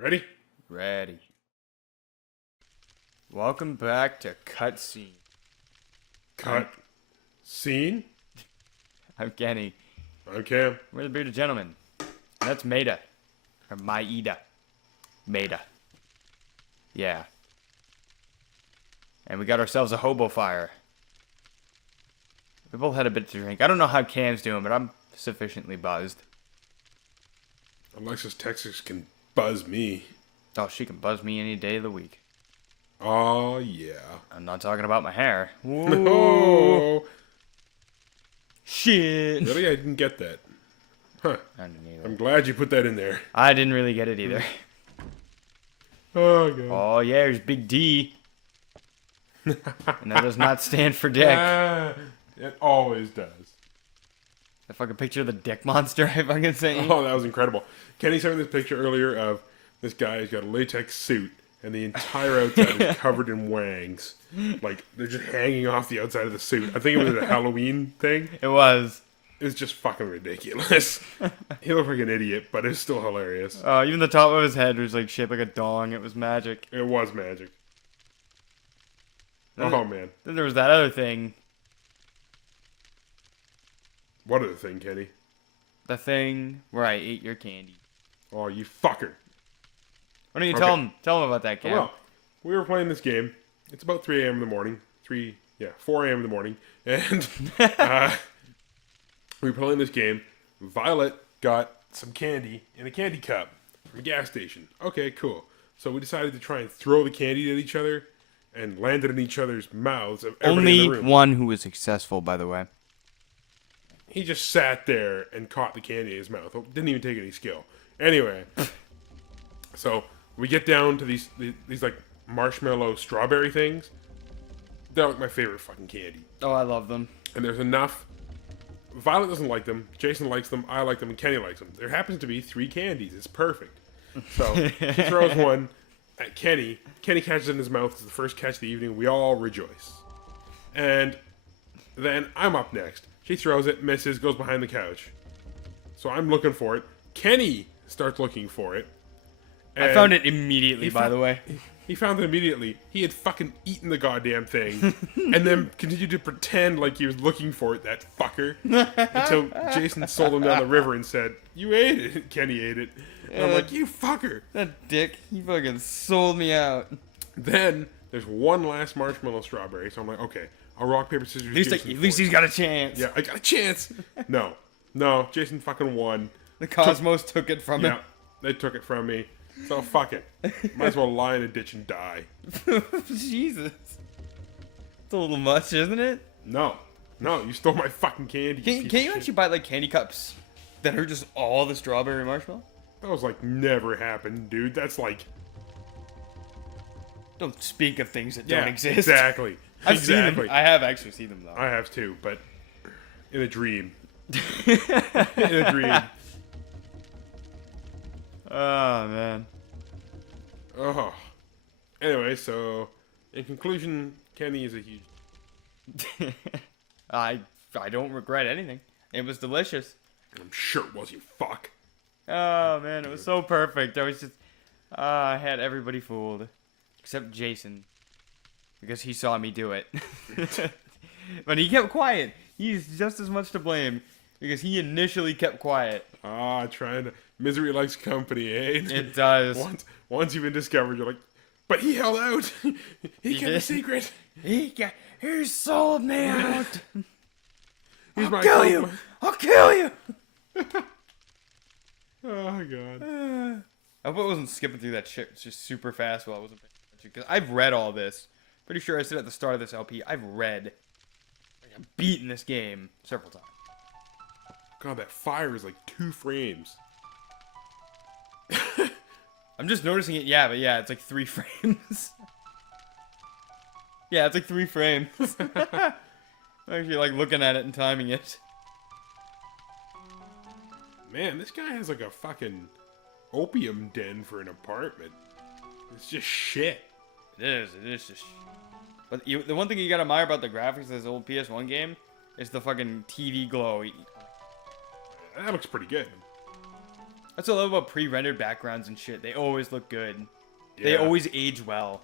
Ready? Ready. Welcome back to Cutscene. Cut. Scene? I'm Kenny. I'm Cam. We're the Bearded Gentleman. That's Maida. Or Maida. Maida. Yeah. And we got ourselves a hobo fire. We both had a bit to drink. I don't know how Cam's doing, but I'm sufficiently buzzed. Alexis Texas can buzz me. Oh, she can buzz me any day of the week. Oh, yeah. I'm not talking about my hair. Oh, Shit. really? I didn't get that. Huh. I didn't either. I'm glad you put that in there. I didn't really get it either. Oh, God. Oh, yeah, there's Big D. And that does not stand for dick. Ah, it always does. The fucking picture of the dick monster I fucking sent you. Oh, that was incredible. Kenny sent me this picture earlier of this guy who's got a latex suit, and the entire outside is covered in wangs. Like, they're just hanging off the outside of the suit. I think it was a Halloween thing. It was. It was just fucking ridiculous. He looked like an idiot, but it's still hilarious. Even the top of his head was like shaped like a dong. It was magic. It was magic. Then, Oh, man. Then there was that other thing. What other thing, Kenny? The thing where I ate your candy. Oh, you fucker. Why don't you Okay. tell him about that, Cam? Well, we were playing this game. It's about 3 a.m. in the morning. 4 a.m. in the morning. And we were playing this game. Violet got some candy in a candy cup from a gas station. Okay, cool. So we decided to try and throw the candy at each other and land it in each other's mouths. Of everybody in Only the room. one who was successful, by the way. He just sat there and caught the candy in his mouth. Didn't even take any skill. Anyway, so we get down to these like marshmallow strawberry things. They're like my favorite fucking candy. Oh, I love them. And there's enough. Violet doesn't like them. Jason likes them. I like them. And Kenny likes them. There happens to be 3 candies. It's perfect. So he throws one at Kenny. Kenny catches it in his mouth. It's the first catch of the evening. We all rejoice. And then I'm up next. She throws it, misses, goes behind the couch. So I'm looking for it. Kenny starts looking for it. I found it immediately, by the way. He found it immediately. He had fucking eaten the goddamn thing. And then continued to pretend like he was looking for it, that fucker. Until Jason sold him down the river and said, "You ate it." Kenny ate it. And I'm like, "You fucker." That dick, he fucking sold me out. Then there's one last marshmallow strawberry. So I'm like, okay, I'll rock, paper, scissors. At least he's got a chance. Yeah, I got a chance. No, Jason fucking won. The cosmos took it from him. Yeah, they took it from me. So fuck it. Might as well lie in a ditch and die. Jesus. It's a little much, isn't it? No, you stole my fucking candy. Can you actually buy like candy cups that are just all the strawberry marshmallow? That was like never happened, dude. That's like... Don't speak of things that don't exist. Exactly. I've seen them. I have actually seen them though. I have too, but in a dream. In a dream. Oh man. Oh. Anyway, so in conclusion, Kenny is a huge... I don't regret anything. It was delicious. I'm sure it was, you fuck. Oh man, it was so perfect. I was just I had everybody fooled. Except Jason. Because he saw me do it. But he kept quiet. He's just as much to blame. Because he initially kept quiet. Trying to... Misery likes company, eh? It does. Once you've been discovered, you're like, but he held out. He kept a secret. He sold me out. I'll kill you. I'll kill you. Oh, God. I hope I wasn't skipping through that shit just super fast while I wasn't paying attention. Because I've read all this. Pretty sure I said at the start of this LP, I've beaten this game several times. God, that fire is like 2 frames. I'm just noticing it, yeah, but yeah, it's like 3 frames. Yeah, it's like 3 frames. I'm actually like looking at it and timing it. Man, this guy has like a fucking opium den for an apartment. It's just shit. It is just... But the one thing you gotta admire about the graphics of this old PS1 game is the fucking TV glow. That looks pretty good. That's what I love about pre-rendered backgrounds and shit. They always look good. They Yeah. always age well.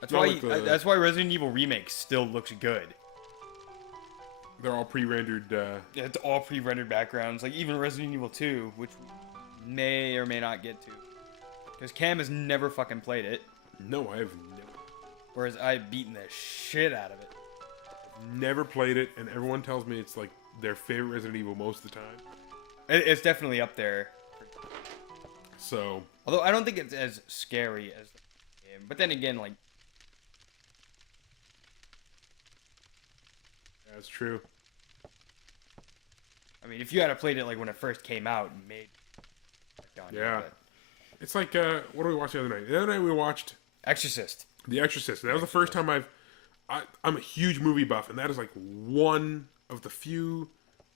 That's Not why. like the- That's why Resident Evil Remake still looks good. They're all pre-rendered. Yeah, it's all pre-rendered backgrounds. Like even Resident Evil 2, which we may or may not get to, because Cam has never fucking played it, No, I have whereas I've beaten the shit out of it. never played it, and everyone tells me it's like their favorite Resident Evil most of the time. It's definitely up there. So Although I don't think it's as scary as the game. But then again, like, that's true. I mean, if you had played it like when it first came out, maybe. Yeah. It's like what did we watch the other night? The other night we watched Exorcist. The Exorcist. And that was the first time I'm a huge movie buff, and that is like one of the few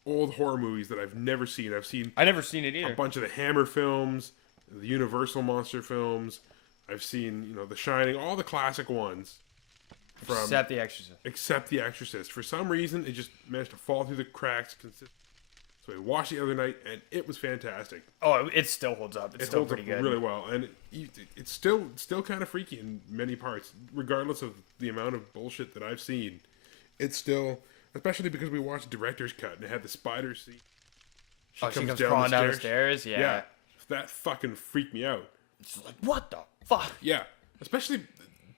old horror movies that I've never seen. I never seen it a either. bunch of the Hammer films, the Universal monster films. I've seen, The Shining, all the classic ones. Except The Exorcist. Except The Exorcist. For some reason, it just managed to fall through the cracks. So I watched the other night, and it was fantastic. Oh, it still holds up. It's It still holds pretty up good. really well, and it's still kind of freaky in many parts, regardless of the amount of bullshit that I've seen. It's still, especially because we watched director's cut and it had the spider scene. She comes crawling down the stairs. Yeah. That fucking freaked me out. It's like, what the fuck? Yeah, especially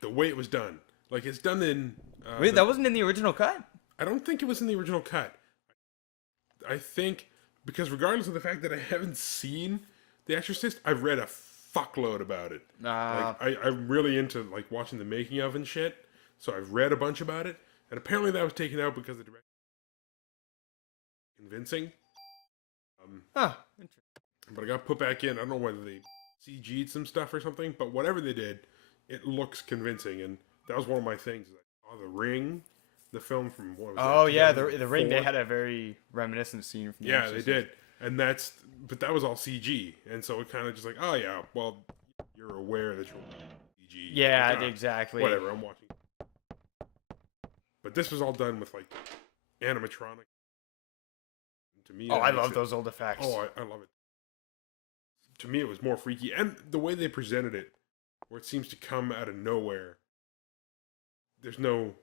the way it was done. Like it's done in. Wait, that wasn't in the original cut? I don't think it was in the original cut. I think because regardless of the fact that I haven't seen The Exorcist, I've read a fuckload about it. I'm really into like watching the making of and shit. So I've read a bunch about it, and apparently that was taken out because the director convincing. Huh. But I got put back in. I don't know whether they CG'd some stuff or something, but whatever they did, it looks convincing, and that was one of my things. I saw The Ring, the film from what was Oh that, yeah, the Ring. They 2004? had a very reminiscent scene from. The Yeah, Exorcist. they did, and but that was all CG, and so it kind of just like, oh yeah, well, you're aware that you're CG. Yeah, Like, exactly. Whatever, I'm watching. But this was all done with like animatronic. To me, Oh, that I makes love it- those old effects. Oh, I love it. To me, it was more freaky, and the way they presented it, where it seems to come out of nowhere. There's no,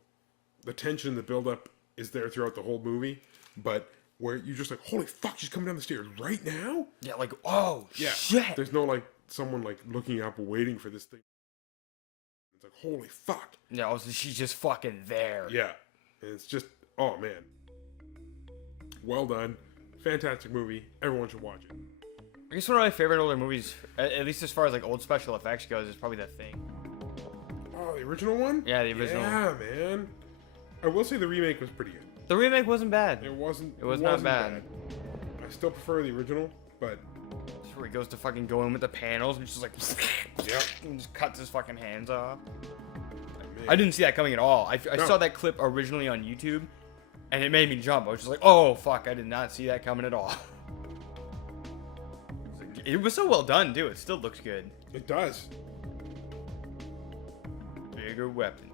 the tension, the buildup is there throughout the whole movie, but where you're just like, holy fuck, she's coming down the stairs right now? Yeah, like, oh, Yeah. shit. There's no like someone like looking up, waiting for this thing. It's like, holy fuck. Yeah, also, she's just fucking there. Yeah, and it's just, oh man, well done, fantastic movie. Everyone should watch it. I guess one of my favorite older movies, at least as far as like old special effects goes, is probably The Thing. Oh, the original one? Yeah, the original. Yeah, man. I will say the remake was pretty good. The remake wasn't bad. It wasn't. It was not wasn't bad. I still prefer the original, but That's where he goes to fucking go in with the panels and just like, yeah, and just cuts his fucking hands off. man. I didn't see that coming at all. I No. saw that clip originally on YouTube, and it made me jump. I was just like, oh fuck, I did not see that coming at all. It was so well done too. It still looks good. It does. Bigger weapons.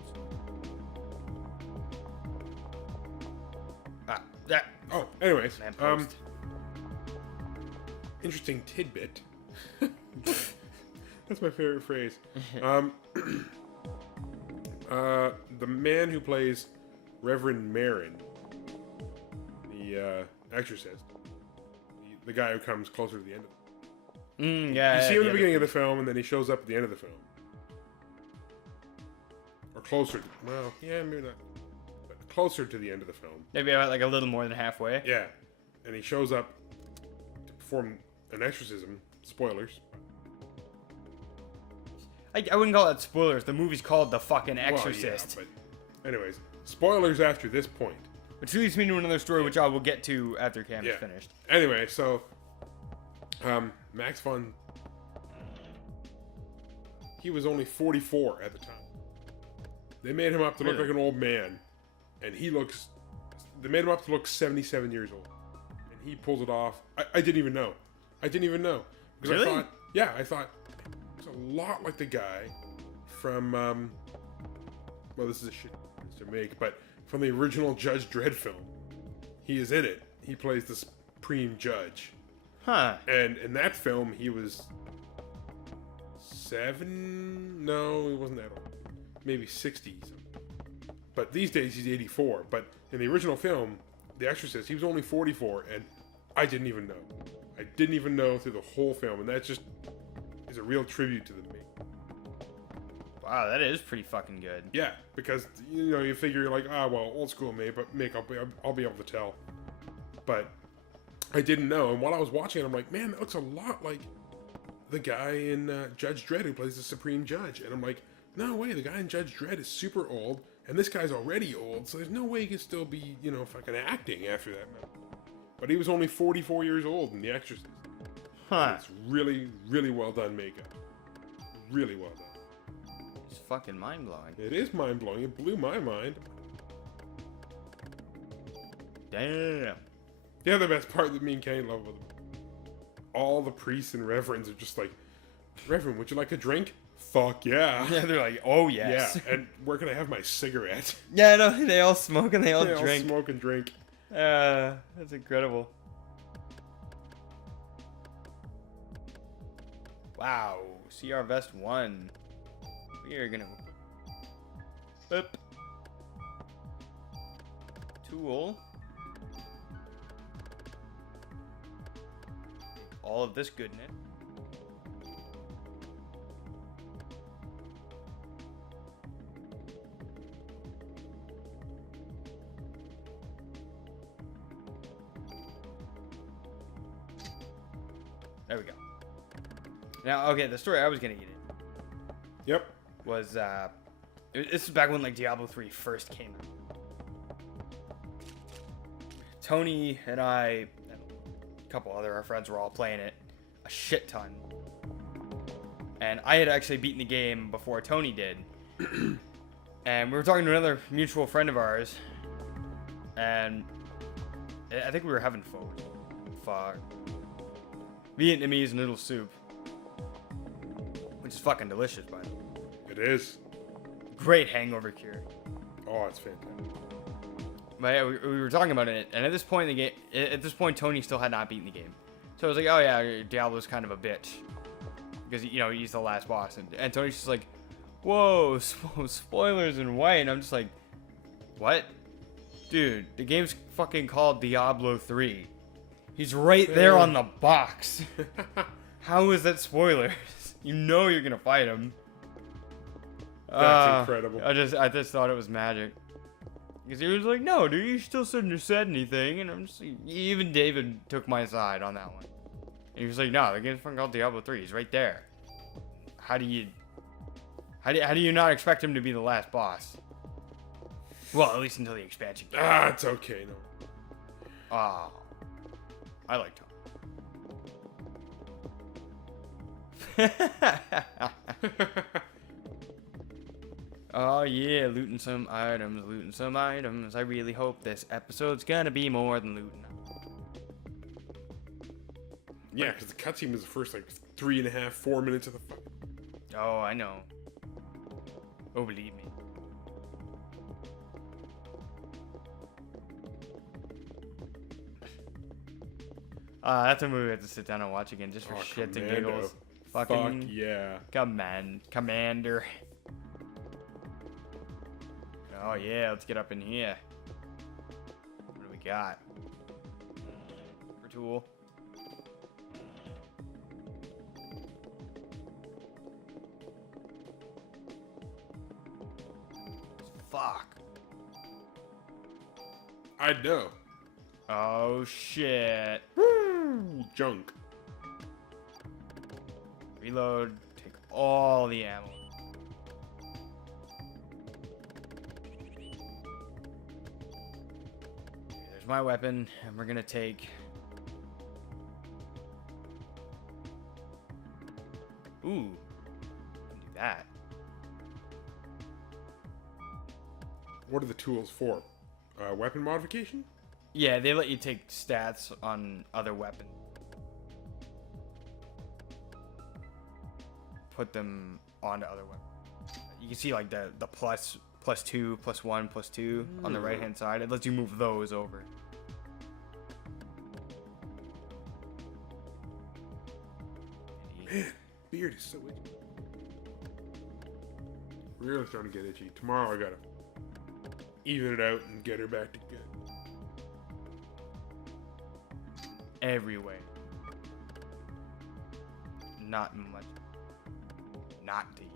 That. Oh, anyways, Lamppost. interesting tidbit. That's my favorite phrase. The man who plays Reverend Marin, the Exorcist, the guy who comes closer to the end of Yeah. You see him at the beginning of the film, and then he shows up at the end of the film. Or closer. Well, yeah, maybe not. But closer to the end of the film. Maybe about like a little more than halfway. Yeah. And he shows up to perform an exorcism. Spoilers. I wouldn't call that spoilers. The movie's called The fucking Well, Exorcist. yeah, but anyways, spoilers after this point. Which leads me to another story, which I will get to after Cam Yeah. is finished. Anyway, so Max von, he was only 44 at the time. They made him up to look Really? like an old man, and they made him up to look 77 years old, and he pulls it off. I didn't even know. Because Really? I thought it's a lot like the guy from well, this is a shit to make, but from the original Judge Dredd film. He is in it. He plays the Supreme Judge. Huh. And in that film, he was 7? No, he wasn't that old. Maybe 60s. But these days, he's 84. But in the original film, The Exorcist, he was only 44, and I didn't even know. I didn't even know through the whole film, and that just is a real tribute to the me. Wow, that is pretty fucking good. Yeah, because, you know, you figure, like, well, old school makeup, I'll be able to tell. But I didn't know, and while I was watching it, I'm like, man, that looks a lot like the guy in Judge Dredd who plays the Supreme Judge. And I'm like, no way, the guy in Judge Dredd is super old, and this guy's already old, so there's no way he can still be, you know, fucking acting after that. But he was only 44 years old in The Exorcist. Huh. It's really, really well done makeup. Really well done. It's fucking mind-blowing. It is mind-blowing. It blew my mind. Damn. The other best part that me and Kenny love with him, all the priests and reverends are just like, Reverend, would you like a drink? Fuck yeah. Yeah, they're like, oh yes. Yeah, and where can I have my cigarette? Yeah, no, they all smoke and they all They drink. all smoke and drink. That's incredible. Wow, CR Vest 1. We are gonna... Boop. Tool. All of this goodness. There we go. Now, okay, the story I was gonna get in Yep. was this is back when like Diablo 3 first came out. Tony and I and a couple other our friends were all playing it a shit ton, and I had actually beaten the game before Tony did. And we were talking to another mutual friend of ours, and I think we were having pho, Vietnamese noodle soup, which is fucking delicious, by the way. It is. Great hangover cure. Oh, it's fantastic. But yeah, we were talking about it, and at this point in the game, Tony still had not beaten the game. So I was like, oh yeah, Diablo's kind of a bitch, because you know he's the last boss, and Tony's just like, whoa, spoilers in white. And I'm just like, what, dude? The game's fucking called Diablo 3. He's right there on the box. How is that spoilers? You know you're gonna fight him. That's incredible. I just thought it was magic. Because he was like, no, dude, you still shouldn't have said anything. And I'm just like, even David took my side on that one. And he was like, no, the game's fucking called Diablo 3. He's right there. How do you not expect him to be the last boss? Well, at least until the expansion game. It's okay. No. Ah. I like Tom. Oh yeah, looting some items. I really hope this episode's gonna be more than looting. Yeah, because the cutscene was the first like 3.5, 4 minutes of the fucking. Oh, I know. Oh, believe me. That's a movie I have to sit down and watch again just for shits and giggles. Fucking Fuck yeah. Commander. Oh yeah, let's get up in here. What do we got? For tool. Fuck. I know. Oh shit. Woo! Junk. Reload. Take all the ammo. There's my weapon, and we're gonna take. Ooh. Can do that. What are the tools for? Weapon modification? Yeah, they let you take stats on other weapons. Put them onto other weapons. You can see like the plus +2, +1, +2 on the right hand side. It lets you move those over. Man, beard is so itchy. Really starting to get itchy. Tomorrow I gotta even it out and get her back to good. Every way. Not much. Not to you.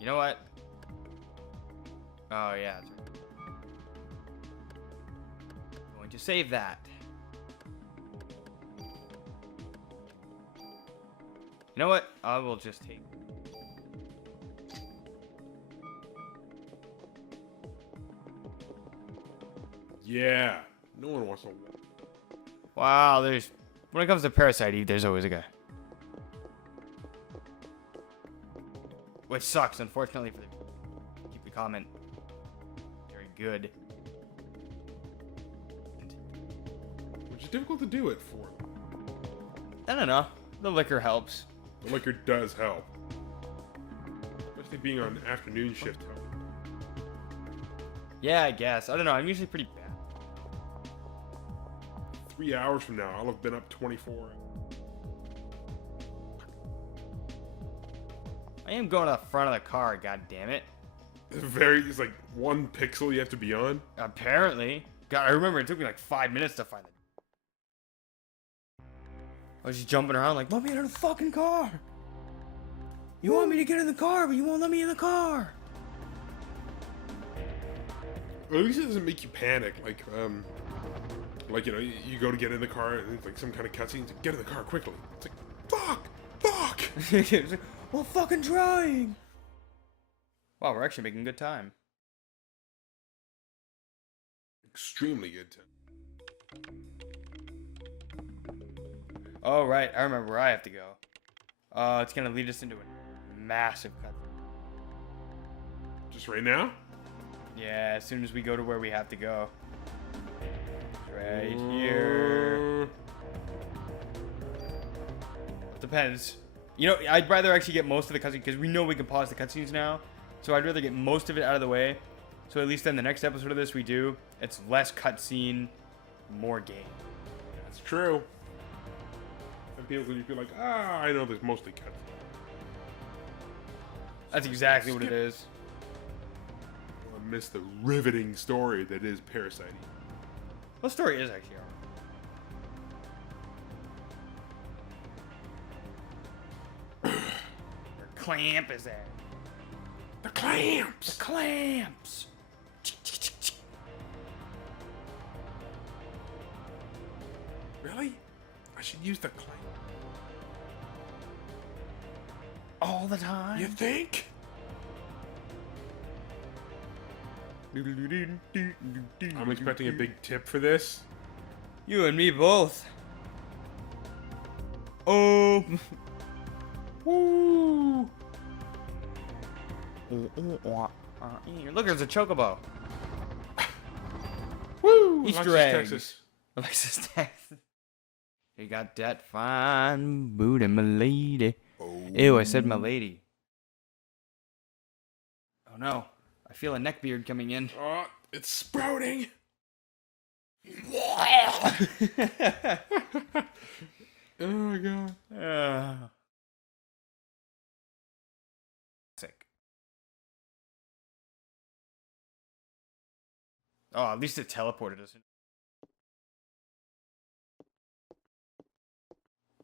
You know what? Oh yeah, that's right. Going to save that. You know what? I will just take. Yeah, no one wants to. Wow, there's when it comes to Parasite, there's always a guy. Which sucks, unfortunately, for the keep the comment very good. Which is difficult to do it for. I don't know. The liquor helps. The liquor does help. Especially being on afternoon shift help. Yeah, I guess. I don't know. I'm usually pretty bad. 3 hours from now, I'll have been up 24. I am going to the front of the car, god damn it. It's like 1 pixel you have to be on. Apparently. God, I remember it took me like 5 minutes to find it. I was just jumping around like, let me in the fucking car. You want me to get in the car, but you won't let me in the car. Well, at least it doesn't make you panic. Like you know, you go to get in the car and it's like some kind of cutscene. It's like, get in the car quickly. It's like, fuck. It's like, well, fucking trying. Wow, we're actually making good time. Extremely good time. Oh, right. I remember where I have to go. It's going to lead us into a massive cut. Just right now? Yeah, as soon as we go to where we have to go. Right here. Depends. You know, I'd rather actually get most of the cutscenes because we know we can pause the cutscenes now. So I'd rather get most of it out of the way. So at least in the next episode of this we do, it's less cutscene, more game. That's true. And people can be like, I know there's mostly cutscenes. That's exactly what it is. I miss the riveting story that is Parasite. What story is actually alright? Where Clamp is at? The clamps! The clamps! Really? I should use the clamp. All the time? You think? I'm expecting a big tip for this. You and me both. Oh. Woo! Look, there's a chocobo. Woo! Easter Alexis, eggs. Texas. Alexis, Texas. You got that fine booty, my lady. Oh. Ew, I said my lady. Oh no, I feel a neck beard coming in. Oh, it's sprouting. Oh my god. Sick. Oh, at least it teleported us.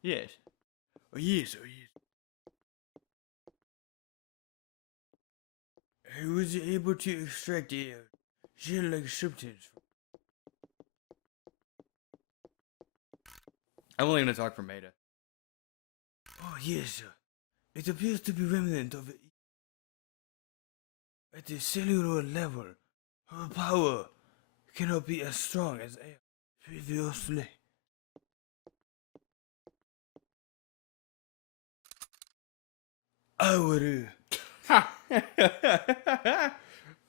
Yes. Oh yes, oh yes. I was able to extract a gel-like substance. I'm only going to talk for Maida. Oh yes, sir. It appears to be remnant of it. At the cellular level, her power cannot be as strong as air previously. Our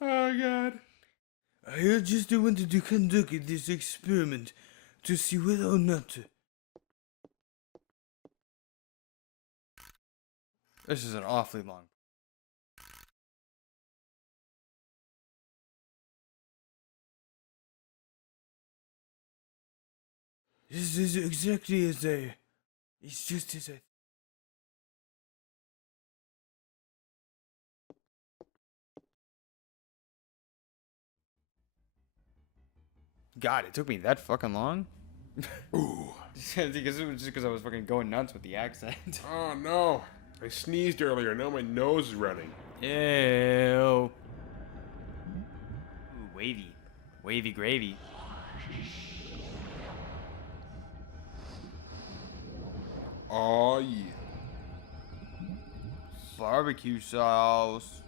Oh god. I just wanted to conduct this experiment to see whether or not. This is an awfully long. This is exactly as I. It's just as I. God, it took me that fucking long? Ooh. Because it was just because I was fucking going nuts with the accent. Oh no. I sneezed earlier. Now my nose is running. Ew. Ooh, wavy. Wavy gravy. Oh yeah. Barbecue sauce.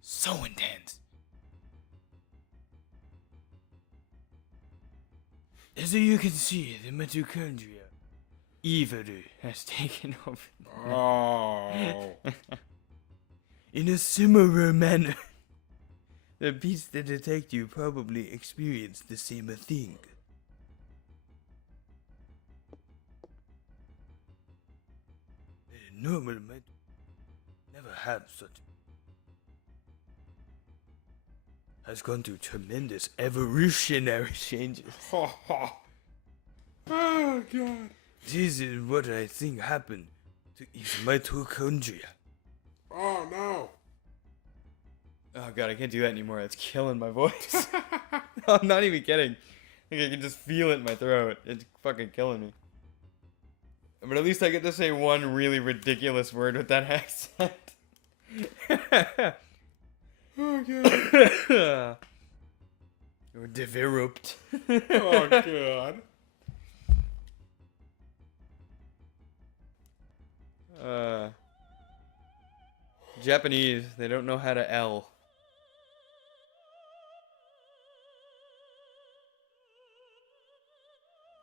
So intense. As you can see, the mitochondria. Evil has taken over. Oh. In a similar manner, the beasts that attacked you probably experienced the same thing. A normal might never have such. Has gone through tremendous evolutionary changes. Oh god. This is what I think happened to its mitochondria. Oh no. Oh god, I can't do that anymore. It's killing my voice. I'm not even kidding. I think I can just feel it in my throat. It's fucking killing me. But at least I get to say one really ridiculous word with that accent. Oh god. Or developed. Oh god. Japanese, they don't know how to L.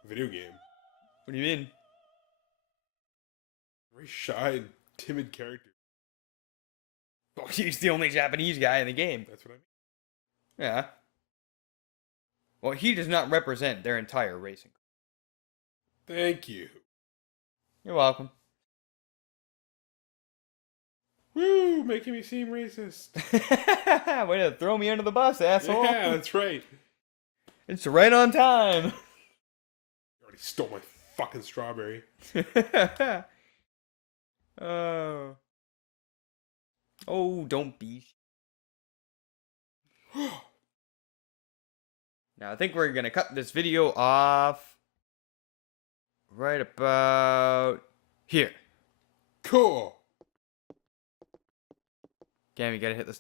Video game. What do you mean? Very shy and timid character. Well, he's the only Japanese guy in the game. That's what I mean. Yeah. Well, he does not represent their entire racing. Thank you. You're welcome. Woo, making me seem racist. Way to throw me under the bus, asshole. Yeah, that's right. It's right on time. You already stole my fucking strawberry. Oh. Oh, don't be. Now, I think we're going to cut this video off right about here. Cool. Cam, you got to hit the stop.